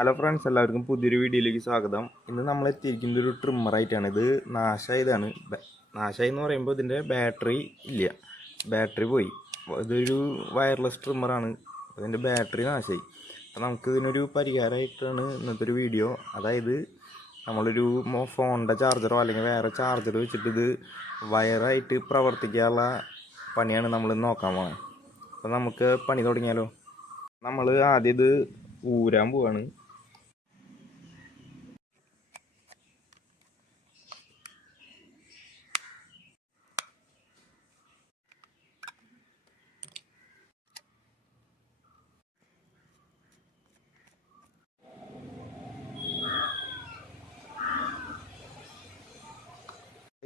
Hello friends, എല്ലാവർക്കും പുതിയൊരു വീഡിയോയിലേക്ക് സ്വാഗതം. ഇന്ന് നമ്മൾ എത്തിയിരിക്കുന്നത് ഒരു ട്രിമ്മറായിട്ടാണ്. ഇത് നാശമായതാണ്. നാശമായി എന്ന് പറയുമ്പോൾ ഇതിൻ്റെ ബാറ്ററി ഇല്ല, ബാറ്ററി പോയി. ഇതൊരു വയർലെസ് ട്രിമ്മറാണ്, അതിൻ്റെ ബാറ്ററി നാശമായി. അപ്പോൾ നമുക്ക് ഇതിനൊരു പരിഹാരമായിട്ടാണ് ഇന്നത്തെ ഒരു വീഡിയോ. അതായത് നമ്മളൊരു ഫോണിൻ്റെ ചാർജറോ അല്ലെങ്കിൽ വേറെ ചാർജർ വെച്ചിട്ട് ഇത് വയറായിട്ട് പ്രവർത്തിക്കാനുള്ള പണിയാണ് നമ്മൾ നോക്കാൻ പോകുന്നത്. അപ്പോൾ നമുക്ക് പണി തുടങ്ങിയാലോ. നമ്മൾ ആദ്യം ഇത് ഊരാൻ പോവാണ്.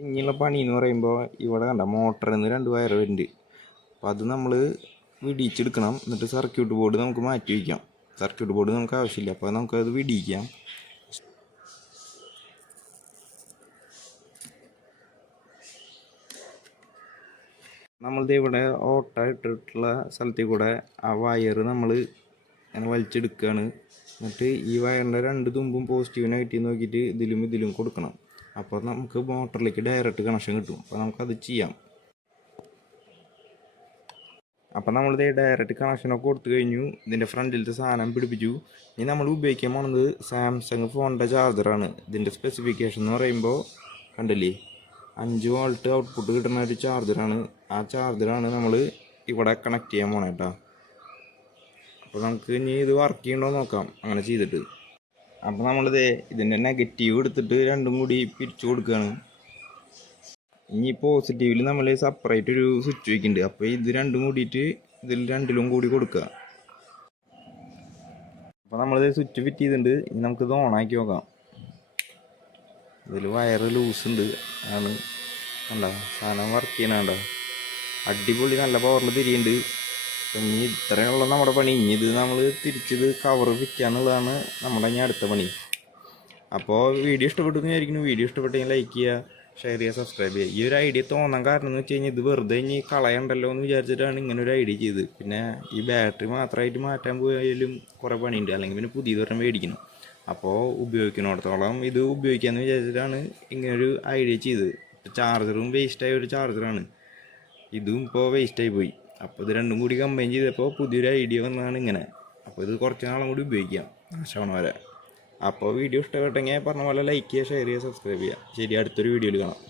ഇങ്ങനെയുള്ള പണി എന്ന് പറയുമ്പോൾ ഇവിടെ കണ്ട മോട്ടറിൽ നിന്ന് 2 വയർ വരുന്നുണ്ട്. അപ്പോൾ അത് നമ്മൾ വിടിയിച്ചെടുക്കണം. എന്നിട്ട് സർക്യൂട്ട് ബോർഡ് നമുക്ക് മാറ്റി വയ്ക്കാം. സർക്യൂട്ട് ബോർഡ് നമുക്ക് ആവശ്യമില്ല, അപ്പോൾ നമുക്കത് വിടിയിക്കാം. നമ്മളിത് ഇവിടെ ഓട്ട ഇട്ടിട്ടുള്ള സ്ഥലത്തിൽ കൂടെ ആ വയർ നമ്മൾ അങ്ങനെ വലിച്ചെടുക്കുകയാണ്. എന്നിട്ട് ഈ വയറിൻ്റെ 2 തുമ്പും പോസിറ്റീവ് നെഗറ്റീവ് നോക്കിയിട്ട് ഇതിലും കൊടുക്കണം. അപ്പോൾ നമുക്ക് മോട്ടറിലേക്ക് ഡയറക്റ്റ് കണക്ഷൻ കിട്ടും. അപ്പോൾ നമുക്കത് ചെയ്യാം. അപ്പോൾ നമ്മളിത് ഡയറക്റ്റ് കണക്ഷനൊക്കെ കൊടുത്തു കഴിഞ്ഞു. ഇതിൻ്റെ ഫ്രണ്ടിലത്തെ സാധനം പിടിപ്പിച്ചു. ഇനി നമ്മൾ ഉപയോഗിക്കാൻ പോകുന്നത് സാംസങ് ഫോണിൻ്റെ ചാർജറാണ്. ഇതിൻ്റെ സ്പെസിഫിക്കേഷൻ എന്ന് പറയുമ്പോൾ കണ്ടില്ലേ, 5 വോൾട്ട് ഔട്ട്പുട്ട് കിട്ടുന്ന ഒരു ചാർജറാണ്. ആ ചാർജറാണ് നമ്മൾ ഇവിടെ കണക്ട് ചെയ്യാൻ പോണേ കേട്ടോ. അപ്പോൾ നമുക്ക് ഇനി ഇത് വർക്ക് ചെയ്യണോ നോക്കാം അങ്ങനെ ചെയ്തിട്ട്. അപ്പോൾ നമ്മളിത് ഇതിൻ്റെ നെഗറ്റീവ് എടുത്തിട്ട് രണ്ടും കൂടി പിരിച്ചു കൊടുക്കുകയാണ്. ഇനി പോസിറ്റീവിൽ നമ്മൾ സെപ്പറേറ്റ് ഒരു സ്വിച്ച് വയ്ക്കുന്നുണ്ട്. അപ്പോൾ ഇത് രണ്ടും കൂടിയിട്ട് ഇതിൽ രണ്ടിലും കൂടി കൊടുക്കുക. അപ്പോൾ നമ്മളിത് സ്വിച്ച് ഫിറ്റ് ചെയ്തിട്ടുണ്ട്. ഇനി നമുക്കിത് ഓണാക്കി നോക്കാം. ഇതിൽ വയറ് ലൂസ് ഉണ്ട് ആണ് കണ്ടോ, സാധനം വർക്ക് ചെയ്യണുണ്ടോ, അടിപൊളി നല്ല പവറിൽ തിരിയുന്നുണ്ട്. ഇനി ഇത്രയുള്ള നമ്മുടെ പണി. ഇനി ഇത് നമ്മൾ തിരിച്ചത് കവർ വിൽക്കുക എന്നുള്ളതാണ് നമ്മുടെ ഇനി അടുത്ത പണി. അപ്പോൾ വീഡിയോ ഇഷ്ടപ്പെട്ടു എന്ന് വിചാരിക്കുന്നു. വീഡിയോ ഇഷ്ടപ്പെട്ടെങ്കിൽ ലൈക്ക് ചെയ്യുക, ഷെയർ ചെയ്യുക, സബ്സ്ക്രൈബ് ചെയ്യുക. ഈ ഒരു ഐഡിയ തോന്നാൻ കാരണം എന്ന് വെച്ച് കഴിഞ്ഞാൽ ഇത് വെറുതെ ഇനി കളയണ്ടല്ലോ എന്ന് വിചാരിച്ചിട്ടാണ് ഇങ്ങനെ ഒരു ഐഡിയ ചെയ്ത്. പിന്നെ ഈ ബാറ്ററി മാത്രമായിട്ട് മാറ്റാൻ പോയാലും കുറേ പണിയുണ്ട്, അല്ലെങ്കിൽ പിന്നെ പുതിയതൊരെണ്ണം മേടിക്കണം. അപ്പോൾ ഉപയോഗിക്കുന്നിടത്തോളം ഇത് ഉപയോഗിക്കാമെന്ന് വിചാരിച്ചിട്ടാണ് ഇങ്ങനൊരു ഐഡിയ ചെയ്തത്. ചാർജറും വേസ്റ്റായ ഒരു ചാർജറാണ്, ഇതും ഇപ്പോൾ വേസ്റ്റായി പോയി. അപ്പോൾ ഇത് രണ്ടും കൂടി കമ്പൈൻ ചെയ്തപ്പോൾ പുതിയൊരു ഐഡിയ വന്നതാണ് ഇങ്ങനെ. അപ്പോൾ ഇത് കുറച്ച് നാളും കൂടി ഉപയോഗിക്കാം, നാശമാവണ വരെ. അപ്പോൾ വീഡിയോ ഇഷ്ടപ്പെട്ടെങ്കിൽ പറഞ്ഞ പോലെ ലൈക്ക് ചെയ്യുക, ഷെയർ ചെയ്യുക, സബ്സ്ക്രൈബ് ചെയ്യുക. ശരി, അടുത്തൊരു വീഡിയോയിൽ കാണാം.